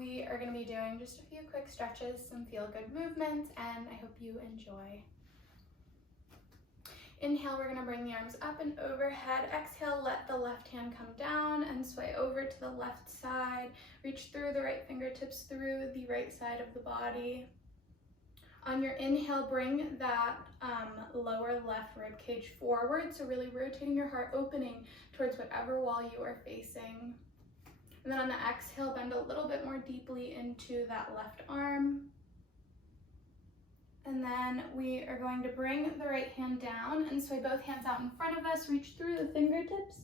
we are going to be doing just a few quick stretches, some feel-good movements, and I hope you enjoy. Inhale, we're going to bring the arms up and overhead. Exhale, let the left hand come down and sway over to the left side. Reach through the right fingertips through the right side of the body. On your inhale, bring that lower left rib cage forward, so really rotating your heart, opening towards whatever wall you are facing. And then on the exhale, bend a little bit more deeply into that left arm. And then we are going to bring the right hand down and sway both hands out in front of us. Reach through the fingertips.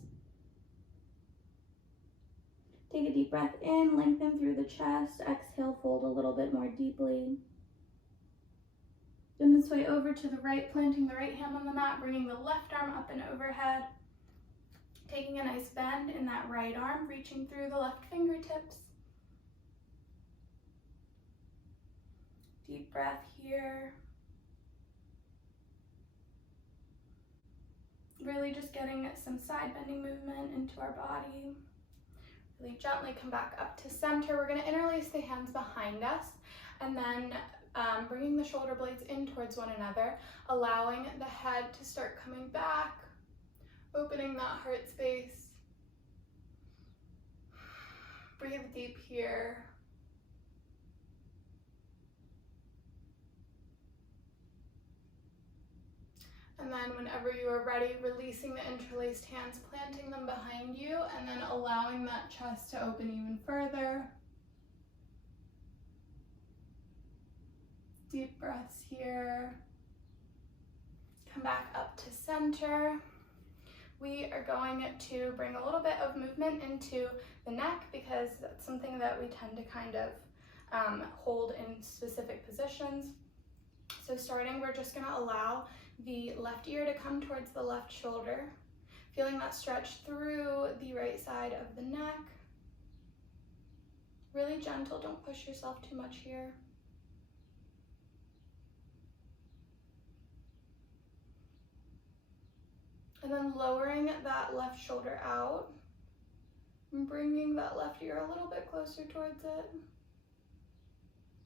Take a deep breath in, lengthen through the chest. Exhale, fold a little bit more deeply. Then sway over to the right, planting the right hand on the mat, bringing the left arm up and overhead. Taking a nice bend in that right arm, reaching through the left fingertips. Deep breath here. Really just getting some side bending movement into our body. Really gently come back up to center. We're going to interlace the hands behind us and then bringing the shoulder blades in towards one another, allowing the head to start coming back, opening that heart space. Breathe deep here. And then whenever you are ready, releasing the interlaced hands, planting them behind you, and then allowing that chest to open even further. Deep breaths here. Come back up to center. We are going to bring a little bit of movement into the neck because that's something that we tend to kind of hold in specific positions. So starting, we're just going to allow the left ear to come towards the left shoulder, feeling that stretch through the right side of the neck. Really gentle, don't push yourself too much here. And then lowering that left shoulder out and bringing that left ear a little bit closer towards it.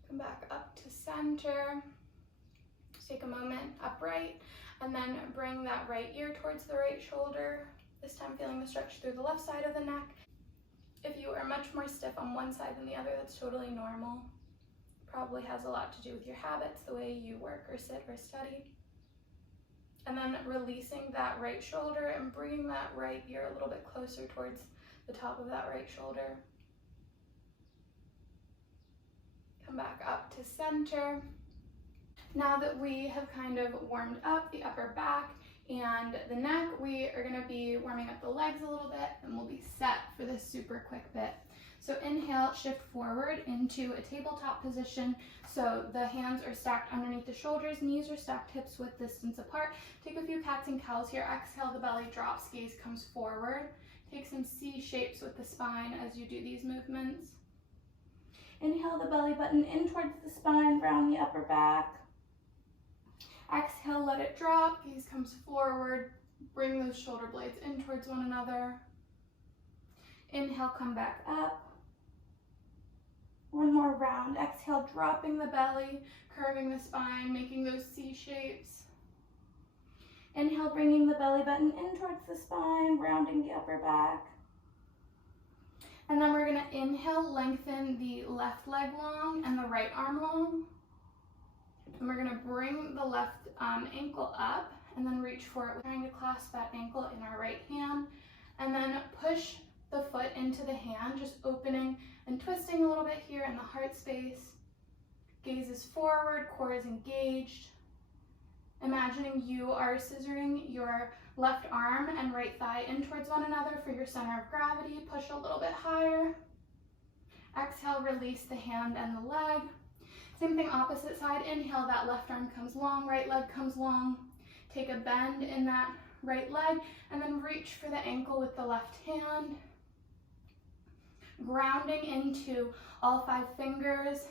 Come back up to center. Take a moment upright and then bring that right ear towards the right shoulder. This time feeling the stretch through the left side of the neck. If you are much more stiff on one side than the other, that's totally normal. Probably has a lot to do with your habits, the way you work or sit or study. And then releasing that right shoulder and bringing that right ear a little bit closer towards the top of that right shoulder. Come back up to center. Now that we have kind of warmed up the upper back and the neck, we are going to be warming up the legs a little bit and we'll be set for this super quick bit. So inhale, shift forward into a tabletop position. So the hands are stacked underneath the shoulders, knees are stacked hips width distance apart. Take a few cats and cows here. Exhale, the belly drops, gaze comes forward. Take some C shapes with the spine as you do these movements. Inhale the belly button in towards the spine, round the upper back. Exhale, let it drop, gaze comes forward, bring those shoulder blades in towards one another. Inhale, come back up. One more round. Exhale, dropping the belly, curving the spine, making those C shapes. Inhale, bringing the belly button in towards the spine, rounding the upper back. And then we're gonna inhale, lengthen the left leg long and the right arm long. And we're gonna bring the left ankle up and then reach for it. We're trying to clasp that ankle in our right hand and then push the foot into the hand, just opening and twisting a little bit here in the heart space. Gaze is forward, core is engaged. Imagining you are scissoring your left arm and right thigh in towards one another for your center of gravity. Push a little bit higher. Exhale, release the hand and the leg. Same thing, opposite side. Inhale, that left arm comes long, right leg comes long. Take a bend in that right leg and then reach for the ankle with the left hand. Grounding into all 5 fingers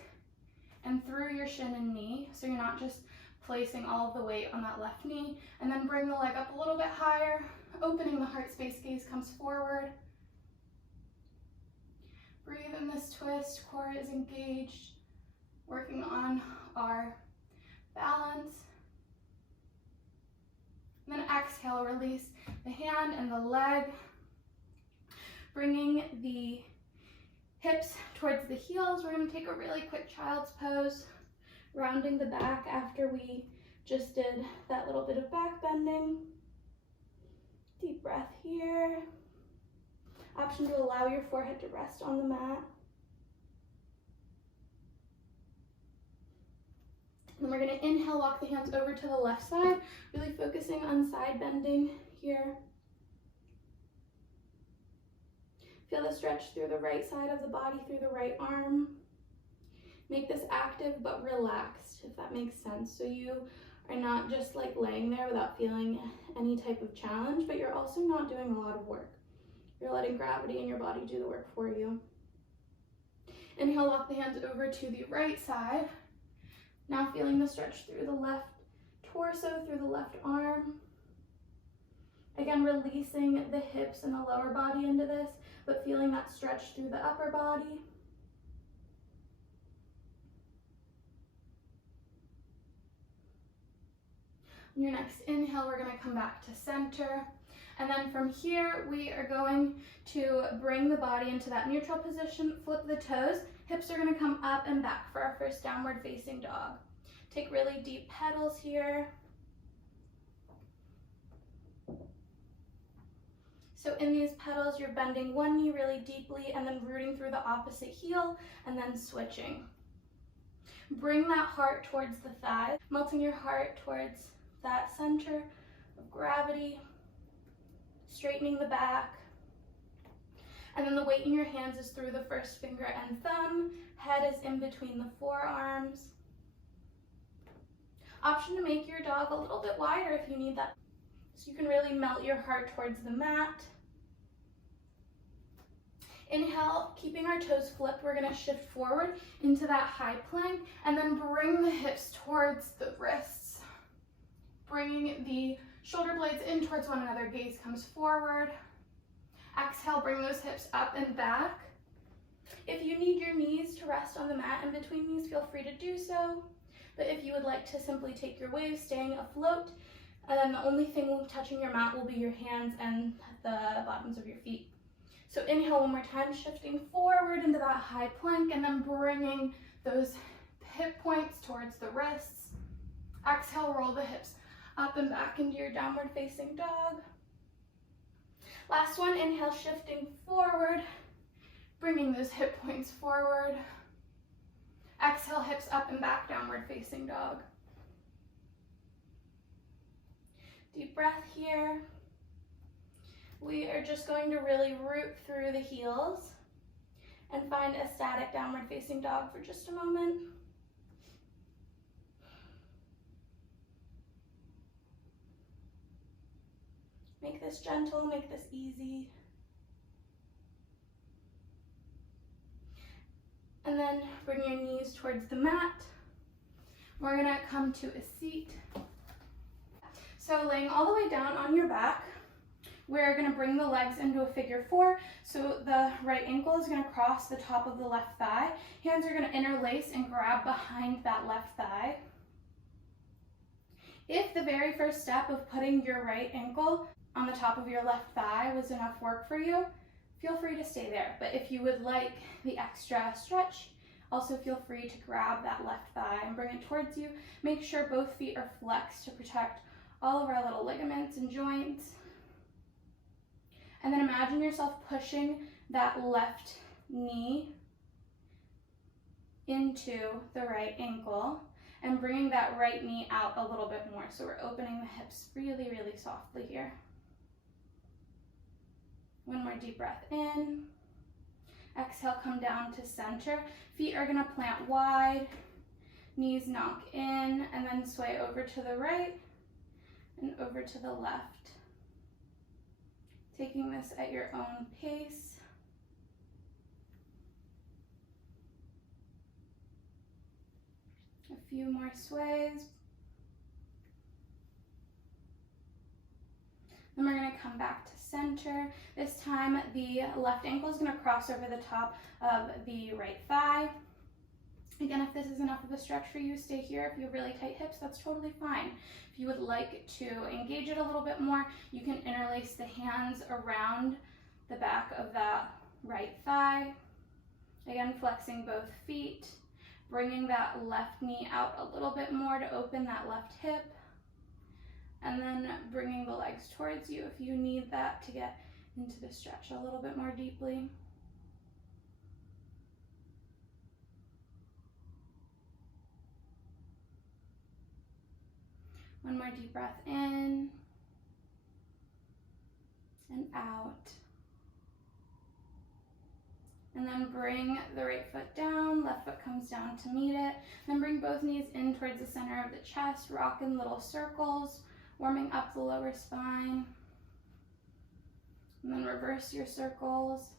and through your shin and knee. So you're not just placing all of the weight on that left knee. And then bring the leg up a little bit higher, opening the heart space, gaze comes forward. Breathe in this twist, core is engaged, working on our balance. And then exhale, release the hand and the leg, bringing the hips towards the heels. We're going to take a really quick child's pose, rounding the back after we just did that little bit of back bending. Deep breath here. Option to allow your forehead to rest on the mat. And we're going to inhale, walk the hands over to the left side, really focusing on side bending here. Feel the stretch through the right side of the body, through the right arm. Make this active but relaxed, if that makes sense. So you are not just like laying there without feeling any type of challenge, but you're also not doing a lot of work. You're letting gravity in your body do the work for you. Inhale, walk the hands over to the right side. Now feeling the stretch through the left torso, through the left arm. Again, releasing the hips and the lower body into this, but feeling that stretch through the upper body. On your next inhale, we're going to come back to center. And then from here, we are going to bring the body into that neutral position, flip the toes. Hips are going to come up and back for our first downward facing dog. Take really deep pedals here. So in these pedals, you're bending one knee really deeply and then rooting through the opposite heel and then switching. Bring that heart towards the thighs, melting your heart towards that center of gravity, straightening the back. And then the weight in your hands is through the first finger and thumb. Head is in between the forearms. Option to make your dog a little bit wider if you need that. So you can really melt your heart towards the mat. Inhale, keeping our toes flipped, we're gonna shift forward into that high plank and then bring the hips towards the wrists. Bringing the shoulder blades in towards one another, gaze comes forward. Exhale, bring those hips up and back. If you need your knees to rest on the mat in between these, feel free to do so. But if you would like to simply take your wave, staying afloat, and then the only thing touching your mat will be your hands and the bottoms of your feet. So inhale one more time, shifting forward into that high plank and then bringing those hip points towards the wrists. Exhale, roll the hips up and back into your downward facing dog. Last one, inhale, shifting forward, bringing those hip points forward. Exhale, hips up and back, downward facing dog. Deep breath here. We are just going to really root through the heels and find a static downward facing dog for just a moment. Make this gentle, make this easy. And then bring your knees towards the mat. We're gonna come to a seat. So laying all the way down on your back, we're gonna bring the legs into a figure four. So the right ankle is gonna cross the top of the left thigh. Hands are gonna interlace and grab behind that left thigh. If the very first step of putting your right ankle on the top of your left thigh was enough work for you, feel free to stay there. But if you would like the extra stretch, also feel free to grab that left thigh and bring it towards you. Make sure both feet are flexed to protect all of our little ligaments and joints. And then imagine yourself pushing that left knee into the right ankle and bringing that right knee out a little bit more. So we're opening the hips really, really softly here. One more deep breath in. Exhale, come down to center. Feet are gonna plant wide, knees knock in, and then sway over to the right and over to the left. Taking this at your own pace. A few more sways. Then we're gonna come back to center. This time the left ankle is gonna cross over the top of the right thigh. Again, if this is enough of a stretch for you, stay here. If you have really tight hips, that's totally fine. If you would like to engage it a little bit more, you can interlace the hands around the back of that right thigh. Again, flexing both feet, bringing that left knee out a little bit more to open that left hip, and then bringing the legs towards you if you need that to get into the stretch a little bit more deeply. One more deep breath in and out. And then bring the right foot down, left foot comes down to meet it. Then bring both knees in towards the center of the chest, rock in little circles, warming up the lower spine. And then reverse your circles.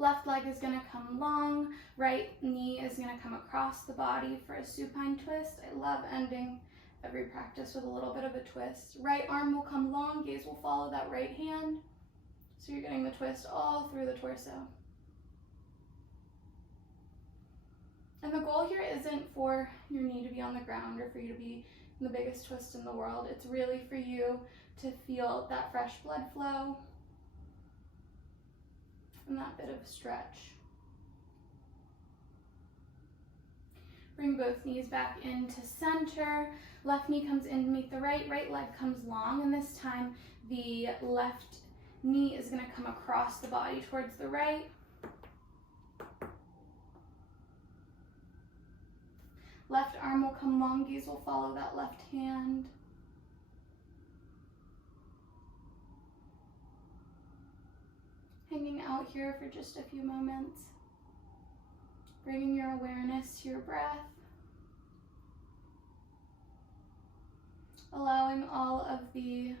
Left leg is gonna come long, right knee is gonna come across the body for a supine twist. I love ending every practice with a little bit of a twist. Right arm will come long, gaze will follow that right hand. So you're getting the twist all through the torso. And the goal here isn't for your knee to be on the ground or for you to be the biggest twist in the world. It's really for you to feel that fresh blood flow and that bit of stretch. Bring both knees back into center. Left knee comes in to meet the right leg comes long, and this time the left knee is going to come across the body towards the right. Left arm will come long, gaze will follow that left hand. Hanging out here for just a few moments. Bringing your awareness to your breath. Allowing all of the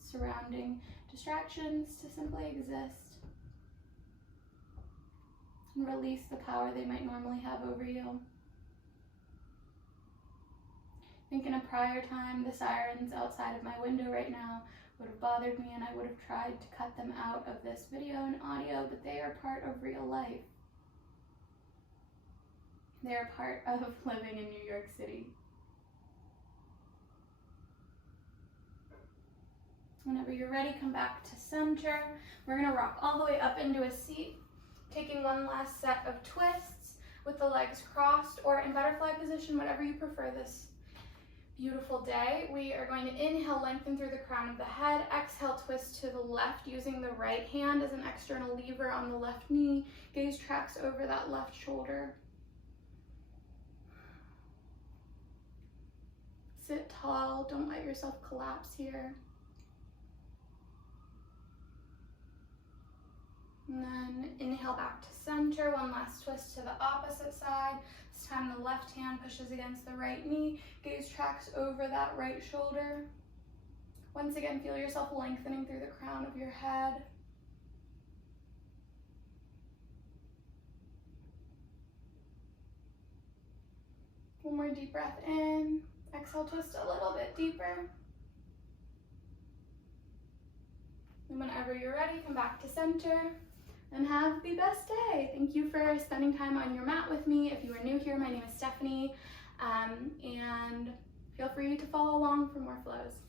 surrounding distractions to simply exist. And release the power they might normally have over you. I think in a prior time, the sirens outside of my window right now would have bothered me, and I would have tried to cut them out of this video and audio, but they are part of real life. They are part of living in New York City. Whenever you're ready, come back to center. We're gonna rock all the way up into a seat, taking one last set of twists with the legs crossed or in butterfly position, whatever you prefer this beautiful day. We are going to inhale, lengthen through the crown of the head. Exhale, twist to the left using the right hand as an external lever on the left knee. Gaze tracks over that left shoulder. Sit tall, don't let yourself collapse here. And then inhale back to center, one last twist to the opposite side. This time the left hand pushes against the right knee, gaze tracks over that right shoulder. Once again, feel yourself lengthening through the crown of your head. One more deep breath in. Exhale, twist a little bit deeper. And whenever you're ready, come back to center and have the best day. Thank you for spending time on your mat with me. If you are new here, my name is Stephanie, and feel free to follow along for more flows.